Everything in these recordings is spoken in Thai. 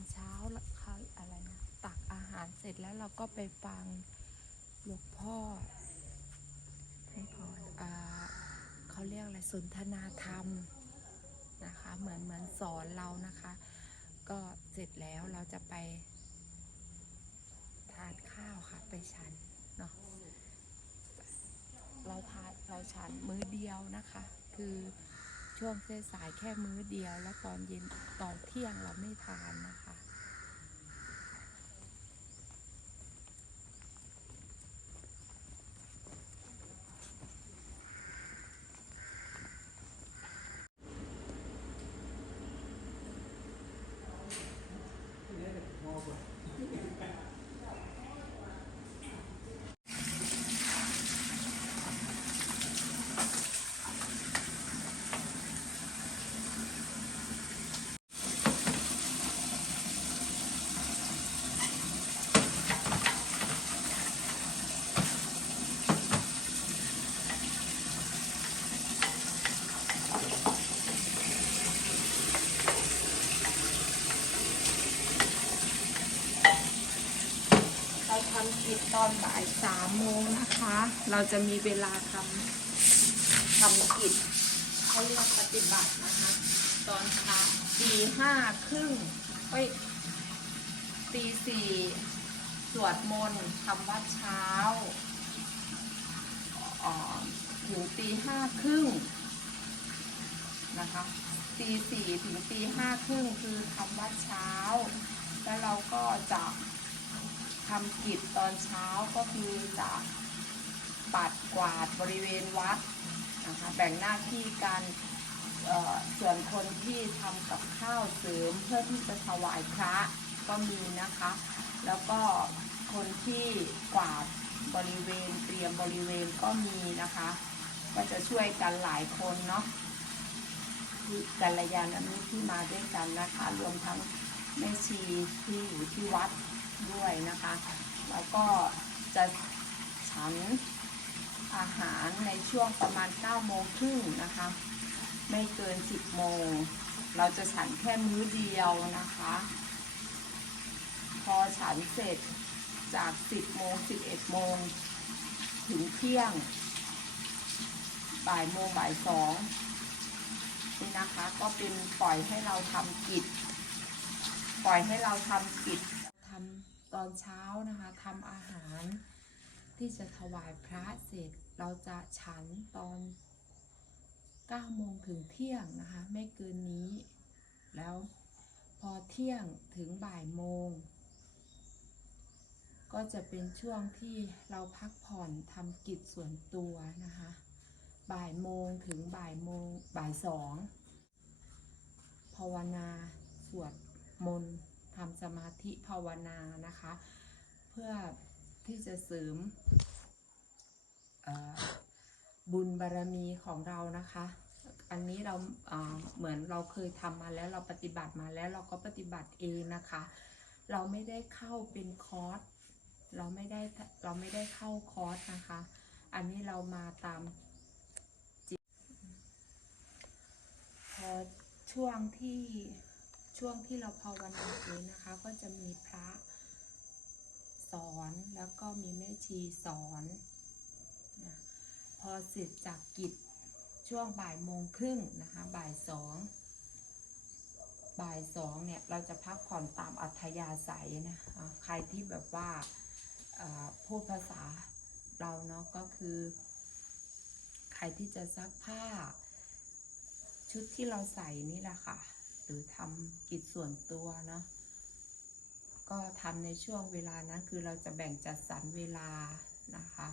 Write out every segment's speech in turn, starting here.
อนเช้าแล้วเขาอะไรนะตักอาหารเสร็จแล้วเราก็ไปฟังหลวงพ่อให้พรอ่าเขาเรียกอะไรสนทนาธรรมนะคะ เหมือนเหมือนสอนเรานะคะ ก็เสร็จแล้วเราจะไปทานข้าวค่ะไปฉันเนาะเราทานเราฉันมื้อเดียวนะคะ คือ ช่วงสายๆแค่มื้อเดียว แล้วตอนเย็นตอนเที่ยงเราไม่ทานนะคะ เราทำกิจตอนบ่ายสามโมงนะคะ เราจะมีเวลาทำทำกิจเขาเรียกปฏิบัตินะคะ ตอนเช้าตีห้าครึ่งเอ้ยตีสี่สวดมนต์ทำวัดเช้าอ่าถึงตีห้าครึ่งนะคะตีสี่ถึงตีห้าครึ่งคือทำวัดเช้า แล้วเราก็จะ ทำกิจตอนเช้าก็คือจะปัดกวาดบริเวณวัดนะคะแบ่งหน้าที่กันส่วนคนที่ทำกับข้าวเสริมเพื่อที่จะถวายพระก็มีนะคะ แล้วก็คนที่กวาดบริเวณเตรียมบริเวณก็มีนะคะ ก็จะช่วยกันหลายคนเนาะกัลยาณมิตรที่มาด้วยกันนะคะ รวมทั้งแม่ชีที่อยู่ที่วัด ด้วยนะคะ แล้วก็จะฉันอาหารในช่วงประมาณ9โมงครึ่งนะคะ ไม่เกิน 10 โมง เราจะฉันแค่มื้อเดียวนะคะ พอฉันเสร็จจาก 10 โมง 11 โมง ถึงเที่ยง บ่ายโมงบ่ายสองนี่นะคะ ก็เป็นปล่อยให้เราทำกิจ ปล่อยให้เราทำกิจ ตอนเช้านะคะทำอาหารที่จะถวายพระเสร็จเราจะฉันตอน9โมงถึงเที่ยงนะคะ ไม่เกินนี้ แล้วพอเที่ยงถึงบ่ายโมง ก็จะเป็นช่วงที่เราพักผ่อนทำกิจส่วนตัวนะคะ บ่ายโมงถึงบ่ายโมงบ่ายสองภาวนาสวดมนต์ ทำสมาธิภาวนานะคะ เพื่อที่จะเสริมบุญบารมีของเรานะคะ อันนี้เราเเหมือนเราเคยทำมาแล้วเราปฏิบัติมาแล้วเราก็ปฏิบัติเองนะคะ เราไม่ได้เข้าเป็นคอร์สเราไม่ได้เราไม่ได้เข้าคอร์สนะคะ อันนี้เรามาตามจิตพอช่วงที่ ช่วงที่เราภาวนาเองนะคะ ก็จะมีพระสอนแล้วก็มีแม่ชีสอนนะพอเสร็จจากกิจช่วงบ่ายโมงครึ่งนะคะบ่ายสองบ่ายสองเนี่ยเราจะพักผ่อนตามอัธยาศัยนะใครที่แบบว่าพูดภาษาเราเนาะก็คือ ใครที่จะซักผ้า ชุดที่เราใส่นี่แหละค่ะ หรือทำกิจส่วนตัวเนาะก็ทำในช่วงเวลานั้นคือเราจะแบ่งจัดสรรเวลานะคะ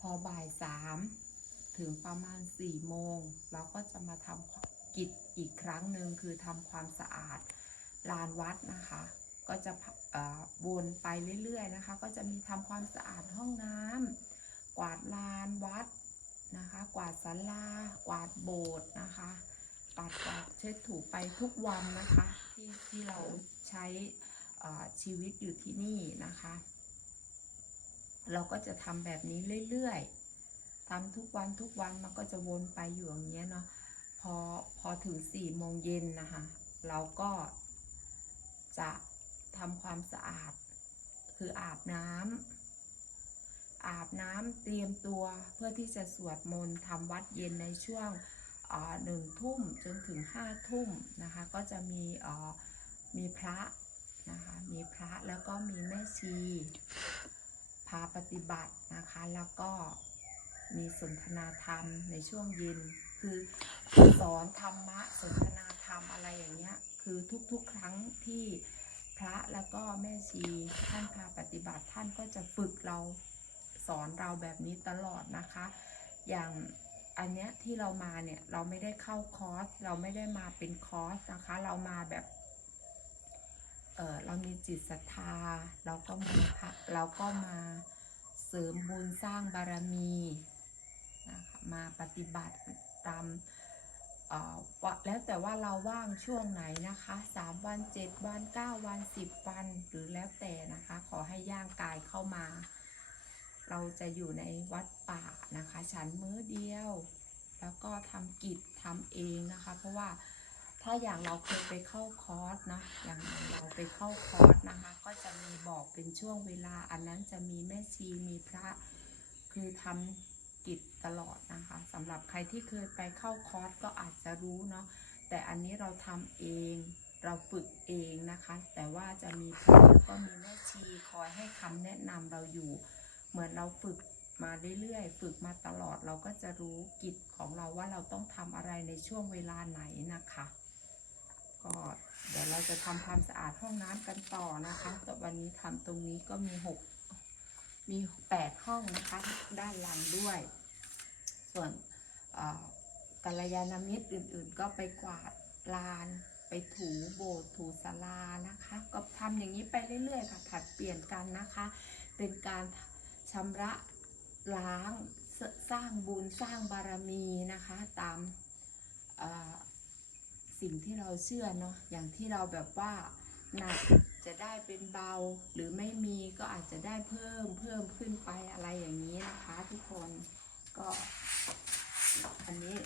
พอบ่ายสามถึงประมาณสี่โมง เราก็จะมาทำกิจอีกครั้งหนึ่งคือทำความสะอาดลานวัดนะคะ ก็จะวนไปเรื่อยๆนะคะ ก็จะมีทำความสะอาดห้องน้ำกวาดลานวัดนะคะ กวาดศาลากวาดโบสถ์นะคะ ปัดกวาดเช็ดถูไปทุกวันนะคะ ที่ที่เราใช้ชีวิตอยู่ที่นี่นะคะ เราก็จะทำแบบนี้เรื่อยๆทำทุกวันทุกวันมันก็จะวนไปอยู่อย่างเงี้ยเนาะพอพอถึงสี่โมงเย็นนะคะ เราก็จะทำความสะอาด คืออาบน้ำอาบน้ำเตรียมตัวเพื่อที่จะสวดมนต์ทำวัดเย็นในช่วง หนึ่งทุ่มจนถึงห้าทุ่มนะคะก็จะมีอ่อมีพระนะคะมีพระแล้วก็มีแม่ชีพาปฏิบัตินะคะแล้วก็มีสนทนาธรรมในช่วงเย็นคือสอนธรรมะสนทนาธรรมอะไรอย่างเงี้ยคือทุกๆ ครั้งที่พระแล้วก็แม่ชีท่านพาปฏิบัติท่านก็จะฝึกเราสอนเราแบบนี้ตลอดนะคะ อย่าง อันเนี้ยที่เรามาเนี่ยเราไม่ได้เข้าคอร์สเราไม่ได้มาเป็นคอร์สนะคะ เรามาแบบเออเรามีจิตศรัทธา เราก็มาพะเราก็มาเสริมบุญสร้างบารมีนะคะมาปฏิบัติตามเอ่อแล้วแต่ว่าเราว่างช่วงไหนนะคะสามวันเจ็ดวันเก้าวันสิบวัน หรือแล้วแต่นะคะ ขอให้ย่างกายเข้ามา เราจะอยู่ในวัดป่านะคะ ฉันมื้อเดียว แล้วก็ทำกิจทำเองนะคะ เพราะว่าถ้าอย่างเราเคยไปเข้าคอร์สนะอย่างเราไปเข้าคอร์สนะคะ ก็จะมีบอกเป็นช่วงเวลา อันนั้นจะมีแม่ชีมีพระคือทำกิจตลอดนะคะสำหรับใครที่เคยไปเข้าคอร์สก็อาจจะรู้เนาะแต่อันนี้เราทำเองเราฝึกเองนะคะ แต่ว่าจะมีพระแล้วก็มีแม่ชีคอยให้คำแนะนำเราอยู่ เหมือนเราฝึกมาเรื่อยๆ ฝึกมาตลอดเราก็จะรู้กิจของเราว่าเราต้องทำอะไรในช่วงเวลาไหนนะคะ ก็เดี๋ยวเราจะทำความสะอาดห้องน้ำกันต่อนะคะแต่วันนี้ทำตรงนี้ก็มีหกมีแปดห้องนะคะ ด้านหลังด้วย ส่วนกัลยาณมิตรอื่นๆ ก็ไปกวาดลานไปถูโบสถ์ถูศาลานะคะ ก็ทำอย่างนี้ไปเรื่อยๆค่ะผัดเปลี่ยนกันนะคะ เป็นการ ชำระล้างสสร้างบุญสร้างบารมีนะคะตามสิ่งที่เราเชื่อเนาะอย่างที่เราแบบว่าหนักจะได้เป็นเบาหรือไม่มีก็อาจจะได้เพิ่มเพิ่มขึ้นไปอะไรอย่างนี้นะคะทุกคนก็อันนี้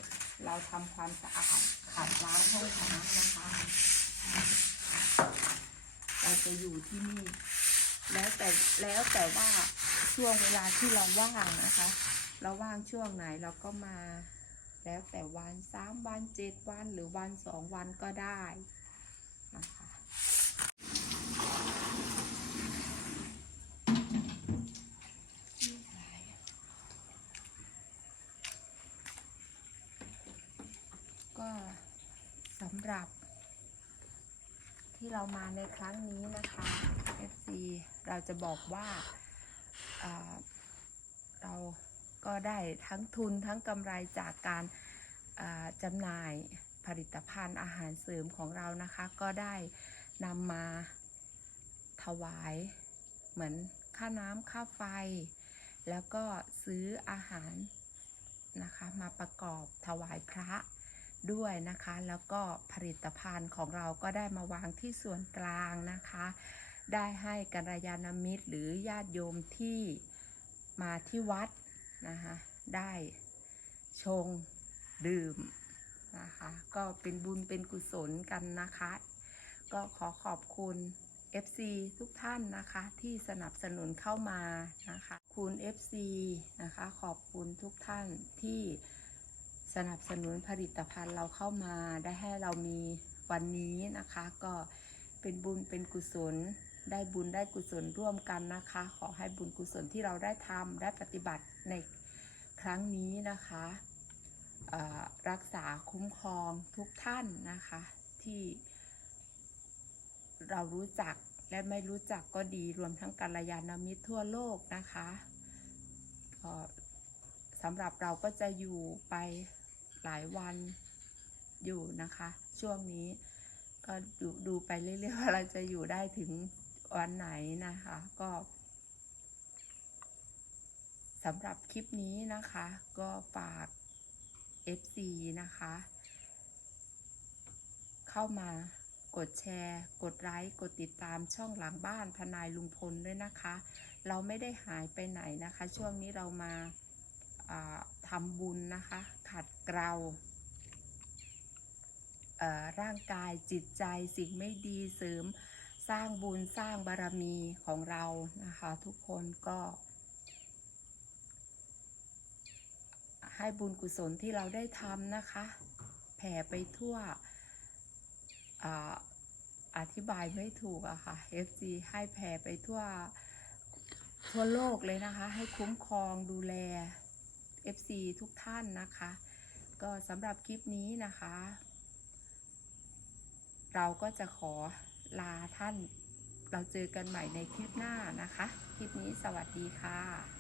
เราทำความสะอาดขัดล้างห้องน้ำนะคะ เราจะอยู่ที่นี่ แล้วแต่แล้วแต่ว่าช่วงเวลาที่เราว่างนะคะ เราว่างช่วงไหนเราก็มา แล้วแต่วันสามวันเจ็ดวันหรือวันสองวันก็ได้นะคะก็สำหรับที่เรามาในครั้งนี้นะคะ FC เราจะบอกว่าอ่าเราก็ได้ทั้งทุนทั้งกำไรจากการาจำหน่ายผลิตภัณฑ์อาหารเสริมของเรานะคะ ก็ได้นำมาถวายเหมือนค่าน้ำค่าไฟ แล้วก็ซื้ออาหารนะคะมาประกอบถวายพระด้วยนะคะ แล้วก็ผลิตภัณฑ์ของเราก็ได้มาวางที่ส่วนกลางนะคะ ได้ให้กัลยาณมิตรหรือญาติโยมที่มาที่วัดนะคะได้ชงดื่มนะคะก็เป็นบุญเป็นกุศลกันนะคะ ก็ขอขอบคุณ FC ทุกท่านนะคะที่สนับสนุนเข้ามานะคะคุณ FC นะคะขอบคุณทุกท่านที่สนับสนุนผลิตภัณฑ์เราเข้ามาได้ให้เรามีวันนี้นะคะ ก็เป็นบุญเป็นกุศล ได้บุญได้กุศลร่วมกันนะคะ ขอให้บุญกุศลที่เราได้ทำได้ปฏิบัติในครั้งนี้นะคะรักษาคุ้มครองทุกท่านนะคะ ที่เรารู้จักและไม่รู้จักก็ดีรวมทั้งกัลยาณมิตรทั่วโลกนะคะสำหรับเราก็จะอยู่ไปหลายวันอยู่นะคะ ช่วงนี้ก็ดูดูไปเรื่อยๆว่าเราจะอยู่ได้ถึง วันไหนนะคะ ก็สำหรับคลิปนี้นะคะ ก็ฝาก FC นะคะ เข้ามากดแชร์ กดไลค์ กดติดตามช่องหลังบ้านทนายลุงพลด้วยนะคะ เราไม่ได้หายไปไหนนะคะ ช่วงนี้เรามาาทำบุญนะคะ ขัดเกลาร่างกายจิตใจสิ่งไม่ดีเสริม สร้างบุญสร้างบารมีของเรานะคะทุกคนก็ ให้บุญกุศลที่เราได้ทำนะคะ แผ่ไปทั่วออธิบายไม่ถูกอะค่ะ FG ให้แผ่ไปทั่วทั่วโลกเลยนะคะ ให้คุ้มครองดูแล FC ทุกท่านนะคะ ก็สำหรับคลิปนี้นะคะ เราก็จะขอ ลาท่าน เราเจอกันใหม่ในคลิปหน้านะคะ คลิปนี้สวัสดีค่ะ